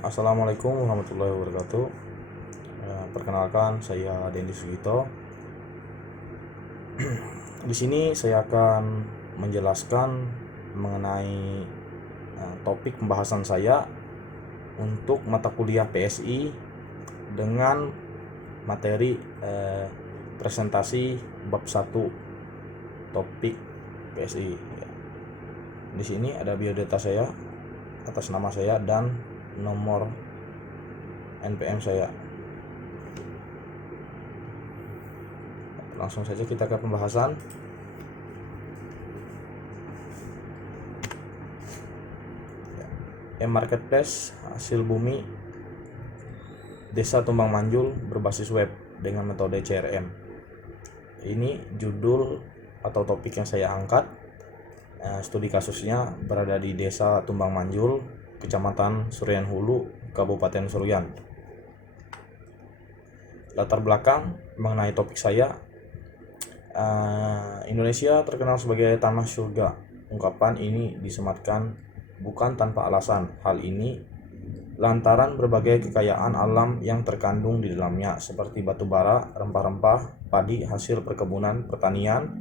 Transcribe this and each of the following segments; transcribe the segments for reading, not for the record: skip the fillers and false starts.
Assalamualaikum warahmatullahi wabarakatuh. Perkenalkan, saya Dendi Sugito. Di sini saya akan menjelaskan mengenai topik pembahasan saya untuk mata kuliah PSI dengan materi presentasi bab 1 topik PSI. Di sini ada biodata saya atas nama saya dan nomor NPM saya. Langsung saja kita ke pembahasan. Marketplace hasil bumi Desa Tumbang Manjul berbasis web dengan metode CRM. Ini judul atau topik yang saya angkat. Studi kasusnya berada di Desa Tumbang Manjul, Kecamatan Suruyan Hulu, Kabupaten Suruyan. Latar belakang mengenai topik saya, Indonesia terkenal sebagai tanah surga. Ungkapan ini disematkan bukan tanpa alasan. Hal ini lantaran berbagai kekayaan alam yang terkandung di dalamnya, seperti batu bara, rempah-rempah, padi, hasil perkebunan, pertanian,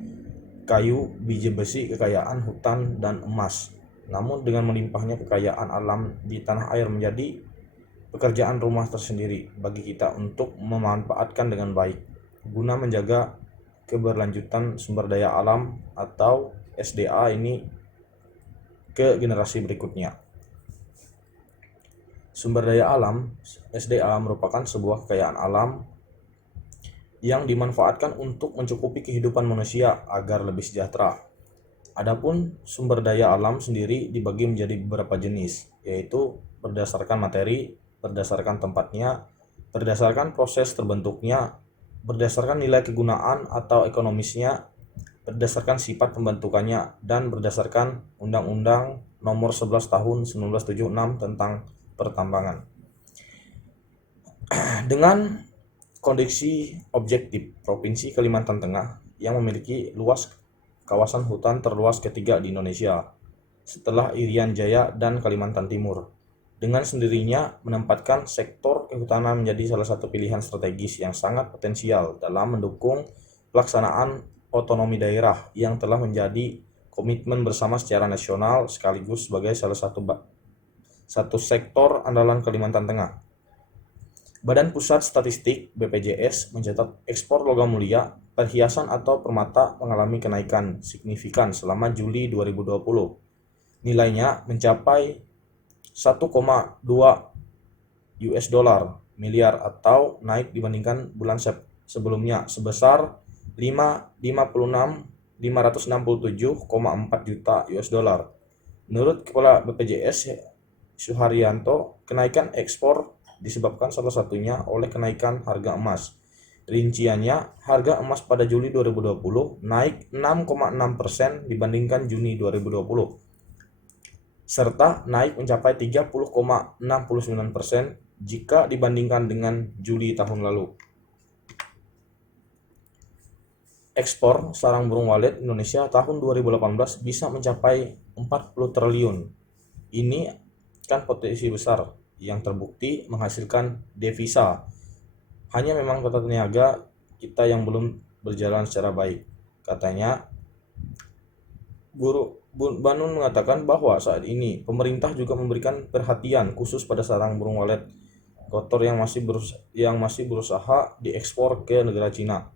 kayu, biji besi, kekayaan hutan, dan emas. Namun dengan melimpahnya kekayaan alam di tanah air menjadi pekerjaan rumah tersendiri bagi kita untuk memanfaatkan dengan baik, guna menjaga keberlanjutan sumber daya alam atau SDA ini ke generasi berikutnya. Sumber daya alam SDA merupakan sebuah kekayaan alam yang dimanfaatkan untuk mencukupi kehidupan manusia agar lebih sejahtera. Adapun sumber daya alam sendiri dibagi menjadi beberapa jenis, yaitu berdasarkan materi, berdasarkan tempatnya, berdasarkan proses terbentuknya, berdasarkan nilai kegunaan atau ekonomisnya, berdasarkan sifat pembentukannya, dan berdasarkan Undang-Undang Nomor 11 Tahun 1976 tentang pertambangan. Dengan kondisi objektif, Provinsi Kalimantan Tengah yang memiliki luas kawasan hutan terluas ketiga di Indonesia setelah Irian Jaya dan Kalimantan Timur, dengan sendirinya menempatkan sektor kehutanan menjadi salah satu pilihan strategis yang sangat potensial dalam mendukung pelaksanaan otonomi daerah yang telah menjadi komitmen bersama secara nasional sekaligus sebagai salah satu sektor andalan Kalimantan Tengah. Badan Pusat Statistik (BPJS) mencatat ekspor logam mulia, perhiasan atau permata mengalami kenaikan signifikan selama Juli 2020. Nilainya mencapai 1,2 miliar atau naik dibandingkan bulan sebelumnya sebesar 567,4 juta US dollar. Menurut Kepala BPJS Suharyanto, kenaikan ekspor disebabkan salah satunya oleh kenaikan harga emas. Rinciannya, harga emas pada Juli 2020 naik 6,6% dibandingkan Juni 2020, serta naik mencapai 30,69% jika dibandingkan dengan Juli tahun lalu. Ekspor sarang burung walet Indonesia tahun 2018 bisa mencapai 40 triliun. Ini kan potensi besar yang terbukti menghasilkan devisa. Hanya memang tata niaga kita yang belum berjalan secara baik. Katanya, Guru Banun mengatakan bahwa saat ini pemerintah juga memberikan perhatian khusus pada sarang burung walet kotor yang masih berusaha diekspor ke negara Cina.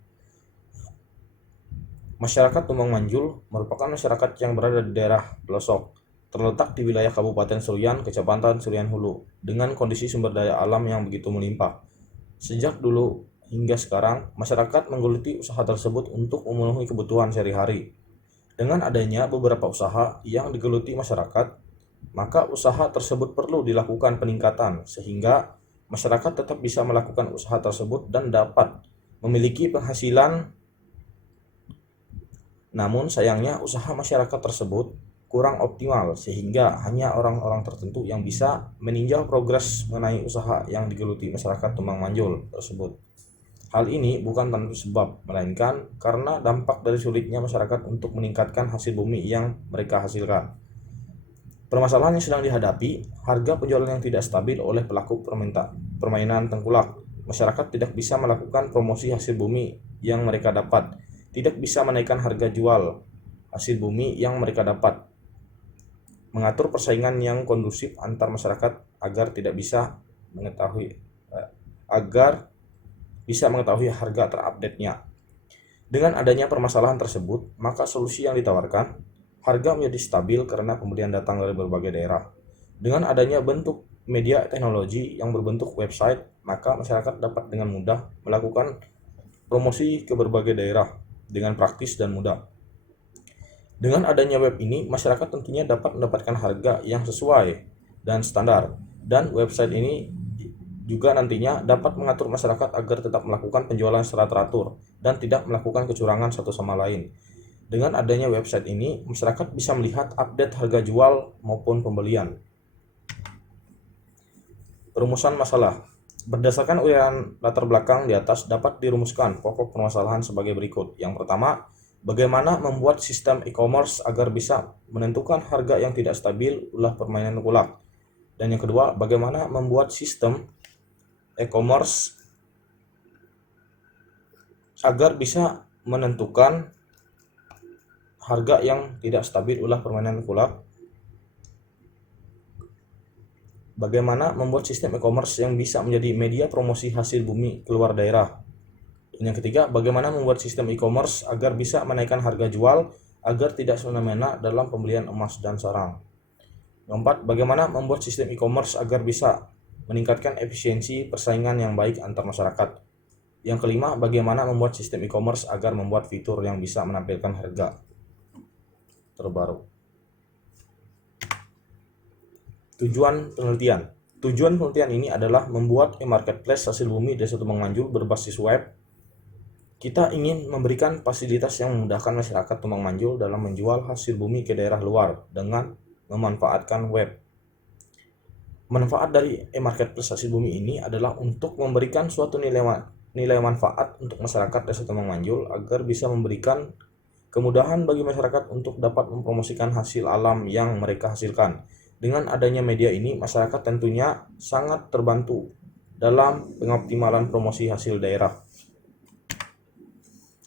Masyarakat Tumbang Manjul merupakan masyarakat yang berada di daerah pelosok, terletak di wilayah Kabupaten Suruyan, Kecamatan Suruyan Hulu, dengan kondisi sumber daya alam yang begitu melimpah. Sejak dulu hingga sekarang, masyarakat menggeluti usaha tersebut untuk memenuhi kebutuhan sehari-hari. Dengan adanya beberapa usaha yang digeluti masyarakat, maka usaha tersebut perlu dilakukan peningkatan sehingga masyarakat tetap bisa melakukan usaha tersebut dan dapat memiliki penghasilan. Namun sayangnya usaha masyarakat tersebut kurang optimal sehingga hanya orang-orang tertentu yang bisa meninjau progres mengenai usaha yang digeluti masyarakat Tumbang Manjul tersebut. Hal ini bukan tanpa sebab, melainkan karena dampak dari sulitnya masyarakat untuk meningkatkan hasil bumi yang mereka hasilkan. Permasalahan yang sedang dihadapi, harga penjualan yang tidak stabil oleh pelaku permainan tengkulak. Masyarakat tidak bisa melakukan promosi hasil bumi yang mereka dapat, tidak bisa menaikkan harga jual hasil bumi yang mereka dapat, mengatur persaingan yang kondusif antar masyarakat agar bisa mengetahui harga terupdate-nya. Dengan adanya permasalahan tersebut, maka solusi yang ditawarkan, harga menjadi stabil karena pembelian datang dari berbagai daerah. Dengan adanya bentuk media teknologi yang berbentuk website, maka masyarakat dapat dengan mudah melakukan promosi ke berbagai daerah dengan praktis dan mudah. Dengan adanya web ini, masyarakat tentunya dapat mendapatkan harga yang sesuai dan standar, dan website ini juga nantinya dapat mengatur masyarakat agar tetap melakukan penjualan secara teratur dan tidak melakukan kecurangan satu sama lain. Dengan adanya website ini, masyarakat bisa melihat update harga jual maupun pembelian. Perumusan masalah. Berdasarkan uraian latar belakang di atas dapat dirumuskan pokok permasalahan sebagai berikut. Yang pertama, bagaimana membuat sistem e-commerce agar bisa menentukan harga yang tidak stabil ulah permainan tengkulak. Dan yang kedua, bagaimana membuat sistem e-commerce agar bisa menentukan harga yang tidak stabil ulah permainan tengkulak. Bagaimana membuat sistem e-commerce yang bisa menjadi media promosi hasil bumi keluar daerah. Dan yang ketiga, bagaimana membuat sistem e-commerce agar bisa menaikkan harga jual agar tidak semena-mena dalam pembelian emas dan sarang. Yang keempat, bagaimana membuat sistem e-commerce agar bisa meningkatkan efisiensi persaingan yang baik antar masyarakat. Yang kelima, bagaimana membuat sistem e-commerce agar membuat fitur yang bisa menampilkan harga terbaru. Tujuan penelitian. Tujuan penelitian ini adalah membuat e-marketplace hasil bumi Desa Tumbang Manjul berbasis web. Kita ingin memberikan fasilitas yang memudahkan masyarakat Tumbang Manjul dalam menjual hasil bumi ke daerah luar dengan memanfaatkan web. Manfaat dari e-marketplace hasil bumi ini adalah untuk memberikan suatu nilai manfaat untuk masyarakat Desa Tumbang Manjul agar bisa memberikan kemudahan bagi masyarakat untuk dapat mempromosikan hasil alam yang mereka hasilkan. Dengan adanya media ini, masyarakat tentunya sangat terbantu dalam pengoptimalan promosi hasil daerah.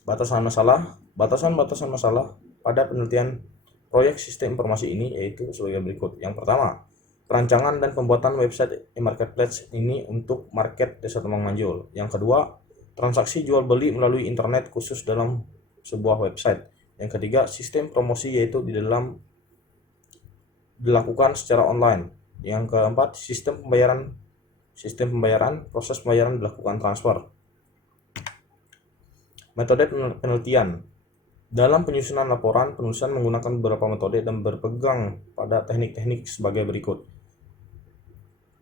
Batasan masalah. Batasan-batasan masalah pada penelitian proyek sistem informasi ini yaitu sebagai berikut. Yang pertama, perancangan dan pembuatan website e-marketplace ini untuk market Desa Tumbang Manjul. Yang kedua, transaksi jual beli melalui internet khusus dalam sebuah website. Yang ketiga, sistem promosi yaitu dilakukan secara online. Yang keempat, sistem pembayaran, proses pembayaran dilakukan transfer. Metode penelitian. Dalam penyusunan laporan, penulisan menggunakan beberapa metode dan berpegang pada teknik-teknik sebagai berikut.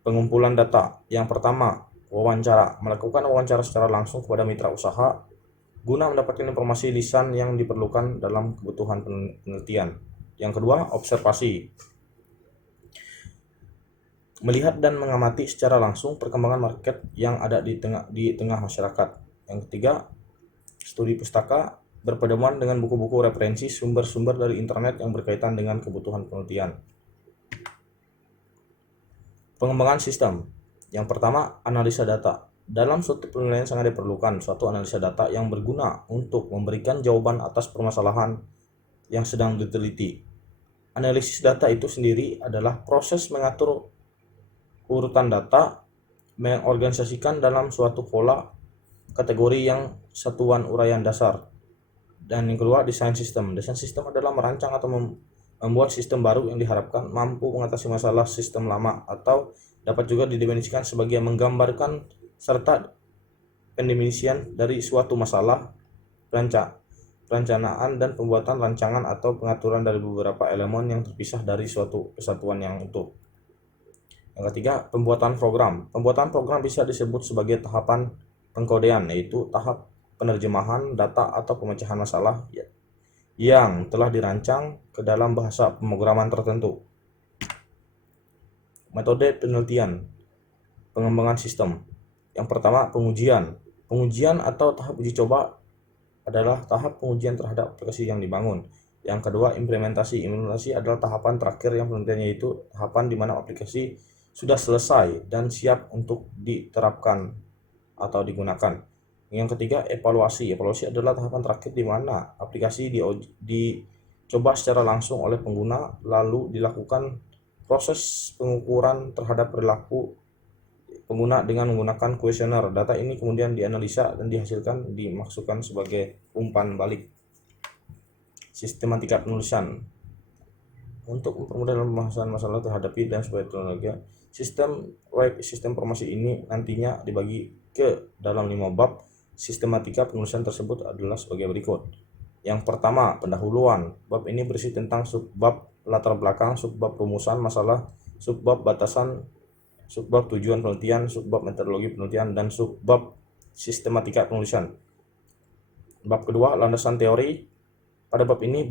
Pengumpulan data. Yang pertama, wawancara. Melakukan wawancara secara langsung kepada mitra usaha guna mendapatkan informasi lisan yang diperlukan dalam kebutuhan penelitian. Yang kedua, observasi. Melihat dan mengamati secara langsung perkembangan market yang ada di tengah masyarakat. Yang ketiga, studi pustaka, berpedoman dengan buku-buku referensi sumber-sumber dari internet yang berkaitan dengan kebutuhan penelitian. Pengembangan sistem. Yang pertama, analisa data. Dalam suatu penelitian sangat diperlukan suatu analisa data yang berguna untuk memberikan jawaban atas permasalahan yang sedang diteliti. Analisis data itu sendiri adalah proses mengatur urutan data, mengorganisasikan dalam suatu pola kategori yang satuan uraian dasar. Dan yang kedua, desain sistem. Desain sistem adalah merancang atau membuat sistem baru yang diharapkan mampu mengatasi masalah sistem lama, atau dapat juga didefinisikan sebagai menggambarkan serta pendefinisian dari suatu masalah, perencanaan dan pembuatan rancangan atau pengaturan dari beberapa elemen yang terpisah dari suatu kesatuan yang utuh. Yang ketiga, pembuatan program. Pembuatan program bisa disebut sebagai tahapan pengkodean, yaitu tahap penerjemahan data atau pemecahan masalah yang telah dirancang ke dalam bahasa pemrograman tertentu. Metode penelitian, pengembangan sistem. Yang pertama, pengujian. Pengujian atau tahap uji coba adalah tahap pengujian terhadap aplikasi yang dibangun. Yang kedua, implementasi. Implementasi adalah tahapan terakhir yang penelitiannya, yaitu tahapan di mana aplikasi sudah selesai dan siap untuk diterapkan atau digunakan. Yang ketiga, evaluasi. Evaluasi adalah tahapan terakhir di mana aplikasi dicoba secara langsung oleh pengguna, lalu dilakukan proses pengukuran terhadap perilaku pengguna dengan menggunakan kuesioner. Data ini kemudian dianalisa dan dihasilkan dimasukkan sebagai umpan balik. Sistematika penulisan. Untuk mempermudah dalam pembahasan masalah terhadapi dan sebagai teknologi, sistem informasi ini nantinya dibagi ke dalam 5 bab. Sistematika penulisan tersebut adalah sebagai berikut. Yang pertama, pendahuluan. Bab ini berisi tentang subbab latar belakang, subbab rumusan masalah, subbab batasan, subbab tujuan penelitian, subbab metodologi penelitian, dan subbab sistematika penulisan. Bab kedua, landasan teori. Pada bab ini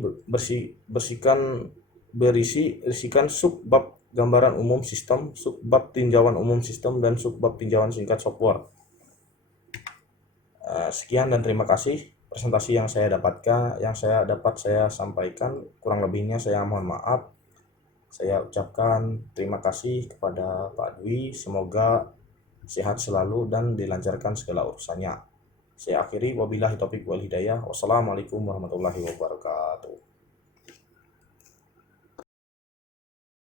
berisikan subbab gambaran umum sistem, subbab tinjauan umum sistem, dan subbab tinjauan singkat software. Sekian dan terima kasih presentasi yang saya dapat saya sampaikan. Kurang lebihnya saya mohon maaf. Saya ucapkan terima kasih kepada Pak Dwi. Semoga sehat selalu dan dilancarkan segala urusannya. Saya akhiri, wabillahi taufiq wal hidayah. Wassalamualaikum warahmatullahi wabarakatuh.